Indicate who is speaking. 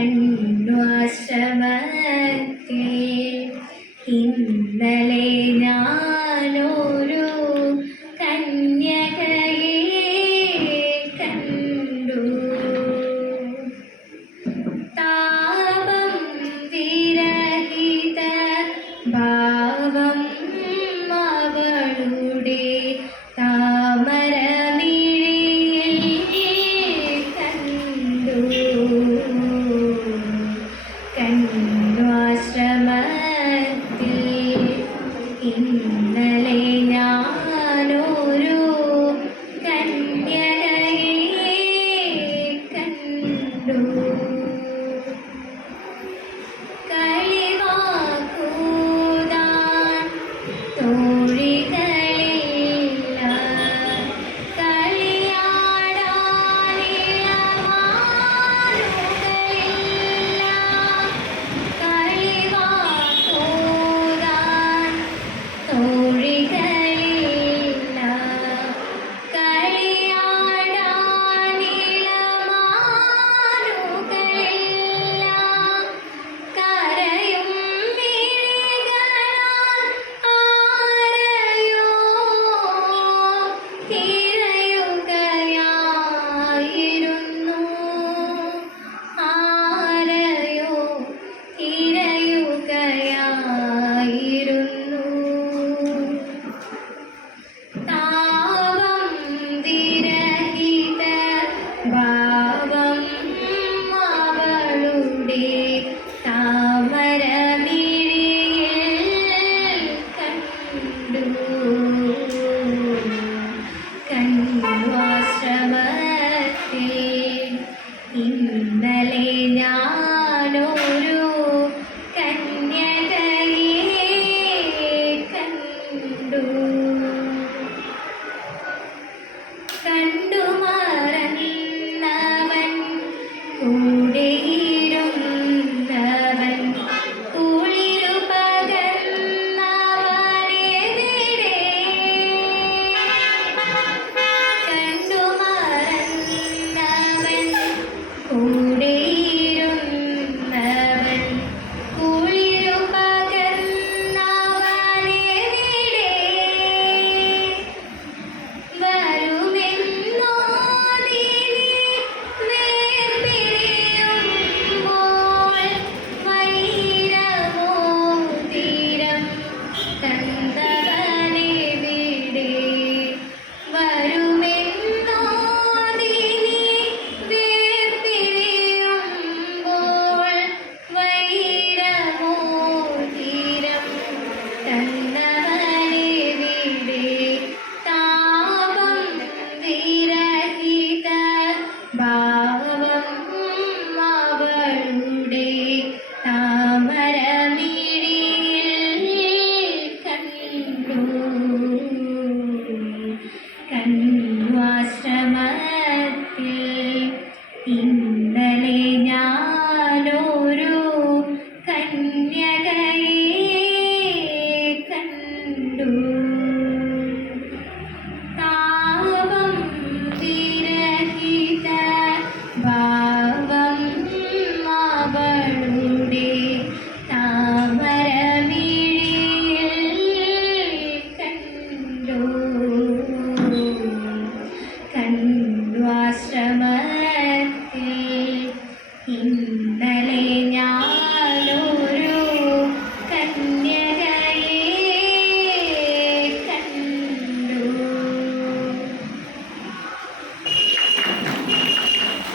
Speaker 1: അന്വാശ്രമ do